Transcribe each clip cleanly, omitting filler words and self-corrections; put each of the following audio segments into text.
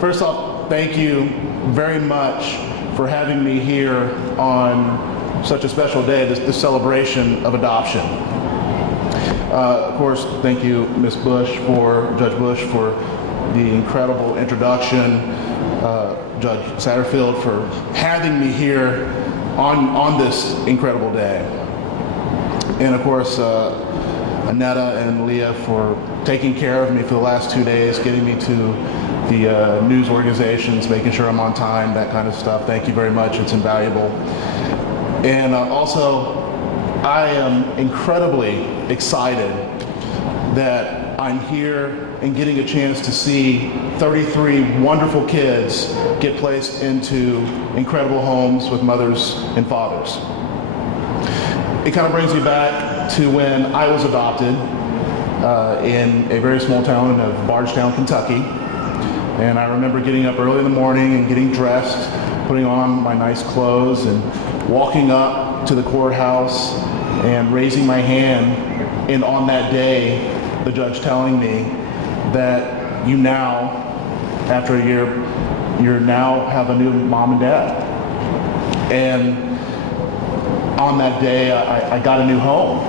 First off, thank you very much for having me here on such a special day, this celebration of adoption. Of course, thank you, Ms. Bush, Judge Bush, for the incredible introduction, Judge Satterfield, for having me here on this incredible day. And of course, Annetta and Leah for taking care of me for the last 2 days, getting me to the news organizations, making sure I'm on time, that kind of stuff. Thank you very much, it's invaluable. And also, I am incredibly excited that I'm here and getting a chance to see 33 wonderful kids get placed into incredible homes with mothers and fathers. It kind of brings me back to when I was adopted in a very small town of Bardstown, Kentucky. And I remember getting up early in the morning and getting dressed, putting on my nice clothes and walking up to the courthouse and raising my hand, and on that day, the judge telling me that you now, after a year, you now have a new mom and dad. And on that day, I got a new home.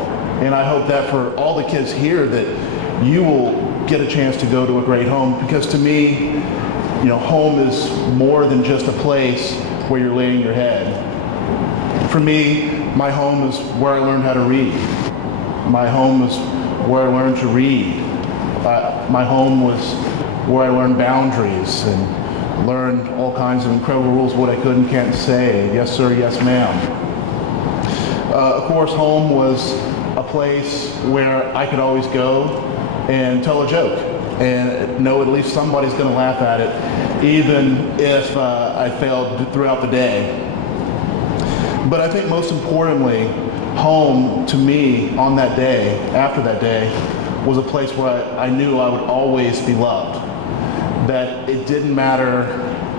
And I hope that for all the kids here that you will get a chance to go to a great home, because to me, home is more than just a place where you're laying your head. For me, my home is where I learned how to read. My home is where I learned to read. My home was where I learned boundaries and learned all kinds of incredible rules, what I could and can't say, yes sir, yes ma'am. Of course, home was a place where I could always go and tell a joke and know at least somebody's going to laugh at it, even if I failed throughout the day. But I think most importantly, home to me on that day, after that day, was a place where I knew I would always be loved. That it didn't matter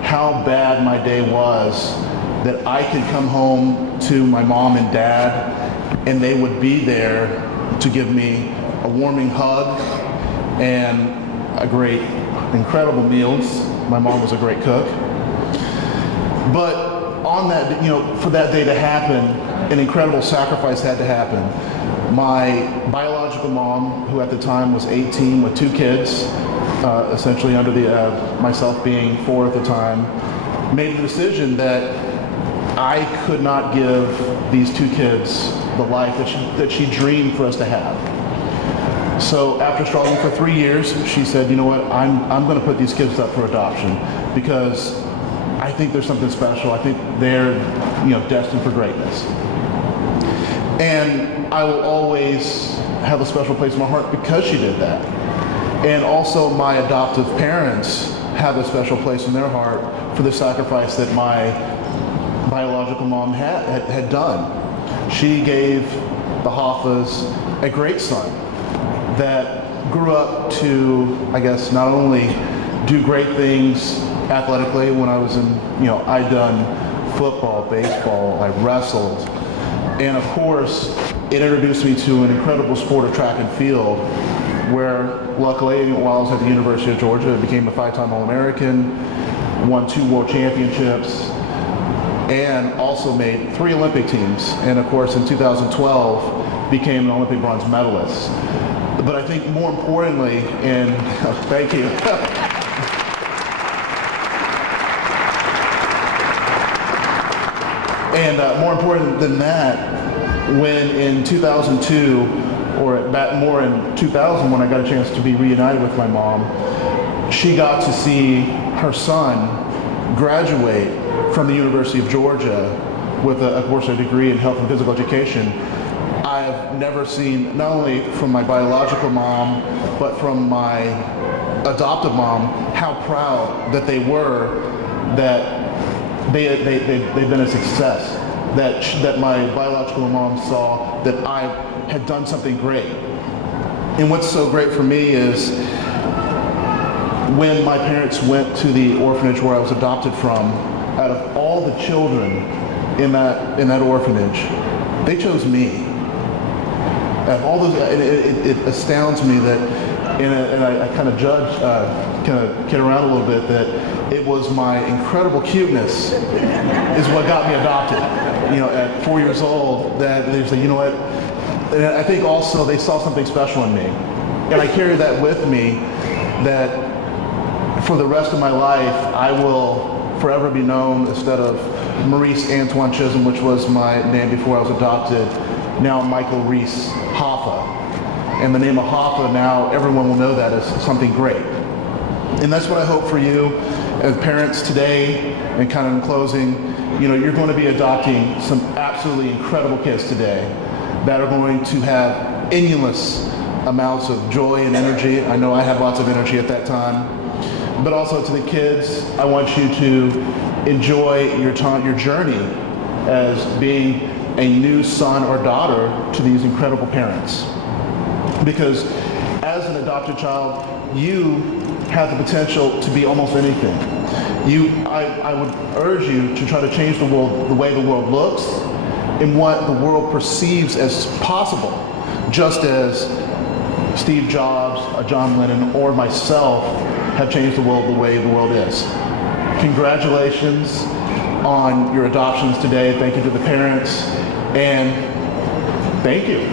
how bad my day was, that I could come home to my mom and dad and they would be there to give me a warming hug and a great, incredible meals. My mom was a great cook. But on that, for that day to happen, an incredible sacrifice had to happen. My biological mom, who at the time was 18 with 2 kids, essentially under myself being 4 at the time, made the decision that I could not give these 2 kids the life that she dreamed for us to have. So after struggling for 3 years, she said, you know what, I'm going to put these kids up for adoption because I think there's something special. I think they're destined for greatness. And I will always have a special place in my heart because she did that. And also my adoptive parents have a special place in their heart for the sacrifice that my biological mom had done. She gave the Hoffas a great son that grew up to, I guess, not only do great things athletically. When I was in, I'd done football, baseball, I wrestled. And of course, it introduced me to an incredible sport of track and field, where luckily, while I was at the University of Georgia, I became a 5-time All-American, won 2 world championships, and also made 3 Olympic teams. And of course, in 2012, became an Olympic bronze medalist. But I think more importantly, and thank you. And more important than that, when in 2002, or more in 2000, when I got a chance to be reunited with my mom, she got to see her son graduate from the University of Georgia with, of course, a degree in health and physical education. I've never seen, not only from my biological mom, but from my adoptive mom, how proud that they were that they've been a success. That my biological mom saw that I had done something great. And what's so great for me is when my parents went to the orphanage where I was adopted from, out of all the children in that orphanage, they chose me. All those, it astounds me that, and I kind of judge, kind of kid around a little bit, that it was my incredible cuteness is what got me adopted. At 4 years old, that they say, you know what? And I think also they saw something special in me, and I carry that with me. That for the rest of my life, I will forever be known instead of Maurice Antoine Chisholm, which was my name before I was adopted. Now Michael Reese Hoffa. And the name of Hoffa, now everyone will know that as something great. And that's what I hope for you as parents today. And kind of in closing, you're going to be adopting some absolutely incredible kids today that are going to have endless amounts of joy and energy. I know I had lots of energy at that time. But also to the kids, I want you to enjoy your journey as being a new son or daughter to these incredible parents. Because as an adopted child, you have the potential to be almost anything. I would urge you to try to change the world, the way the world looks, and what the world perceives as possible, just as Steve Jobs, John Lennon, or myself have changed the world the way the world is. Congratulations on your adoptions today. Thank you to the parents, and thank you.